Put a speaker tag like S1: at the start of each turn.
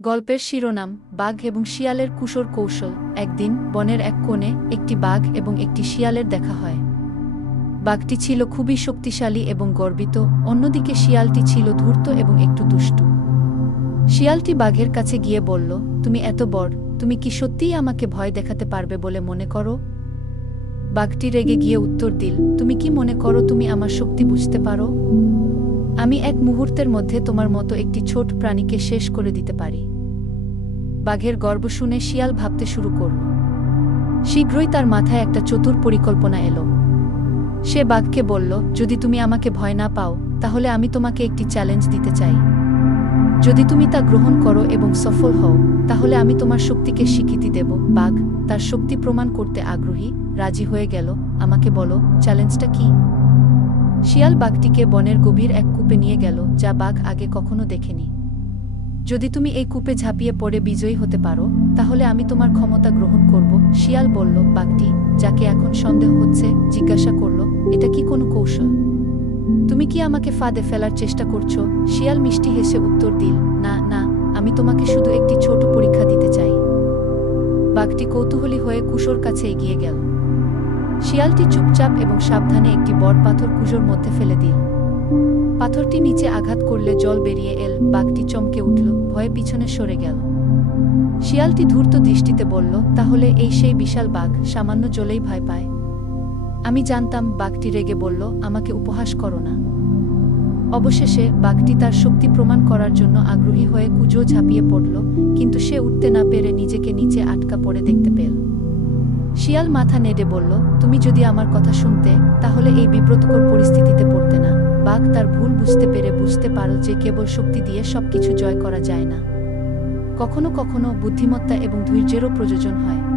S1: গল্পের শিরোনাম, বাঘ এবং শিয়ালের কুশোর কৌশল। একদিন, বনের এক কোণে একটি বাঘ এবং একটি শিয়ালের দেখা হয়। বাঘটি ছিল খুবই শক্তিশালী এবং গর্বিত, অন্যদিকে শিয়ালটি ছিল ধূর্ত এবং একটু দুষ্টু। শিয়ালটি বাঘের কাছে গিয়ে বলল, তুমি এত বড়, তুমি কি সত্যিই আমাকে ভয় দেখাতে পারবে বলে মনে করো? বাঘটি রেগে গিয়ে উত্তর দিল, তুমি কি মনে করো তুমি আমার শক্তি বুঝতে পারো? আমি এক মুহূর্তের মধ্যে তোমার মতো একটি ছোট প্রাণীকে শেষ করে দিতে পারি। বাঘের গর্ব শুনে শিয়াল ভাবতে শুরু করল। শীঘ্রই তার মাথায় একটা চতুর পরিকল্পনা এলো। সে বাঘকে বলল, যদি তুমি আমাকে ভয় না পাও, তাহলে আমি তোমাকে একটি চ্যালেঞ্জ দিতে চাই। যদি তুমি তা গ্রহণ করো এবং সফল হও, তাহলে আমি তোমার শক্তিকে স্বীকৃতি দেব। বাঘ তার শক্তি প্রমাণ করতে আগ্রহী, রাজি হয়ে গেল। আমাকে বলো চ্যালেঞ্জটা কি? শিয়াল বাঘটিকে বনের গভীর এক কূপে নিয়ে গেল, যা বাঘ আগে কখনো দেখেনি। যদি তুমি এই কূপে ঝাঁপিয়ে পড়ে বিজয়ী হতে পারো, তাহলে আমি তোমার ক্ষমতা গ্রহণ করব, শিয়াল বলল, বাঘটি, যাকে এখন সন্দেহ হচ্ছে, জিজ্ঞাসা করল, এটা কি কোনো কৌশল? তুমি কি আমাকে ফাঁদে ফেলার চেষ্টা করছ? শিয়াল মিষ্টি হেসে উত্তর দিল, না না, আমি তোমাকে শুধু একটি ছোট পরীক্ষা দিতে চাই। বাঘটি কৌতূহলী হয়ে কুশোর কাছে এগিয়ে গেল। শিয়ালটি চুপচাপ এবং সাবধানে একটি বড় পাথর কুজোর মধ্যে ফেলে দিল। পাথরটি নিচে আঘাত করলে জল বেরিয়ে এল, বাঘটি চমকে উঠল, ভয়ে পিছনে সরে গেল। শিয়ালটি ধূর্ত দৃষ্টিতে বলল, তাহলে এই সেই বিশাল বাঘ, সামান্য জলেই ভয় পায়। আমি জানতাম, বাঘটি রেগে বলল, আমাকে উপহাস করো না। অবশেষে বাঘটি তার শক্তি প্রমাণ করার জন্য আগ্রহী হয়ে কুজো ঝাঁপিয়ে পড়ল, কিন্তু সে উঠতে না পেরে নিজেকে নিচে আটকা পড়ে দেখতে পেল। শিয়াল মাথা নেড়ে বলল, তুমি যদি আমার কথা শুনতে, তাহলে এই বিব্রতকর পরিস্থিতিতে পড়তে না। বাঘ তার ভুল বুঝতে পেরে বুঝতে পারো যে কেবল শক্তি দিয়ে সবকিছু জয় করা যায় না। কখনো কখনো বুদ্ধিমত্তা এবং ধৈর্যেরও প্রয়োজন হয়।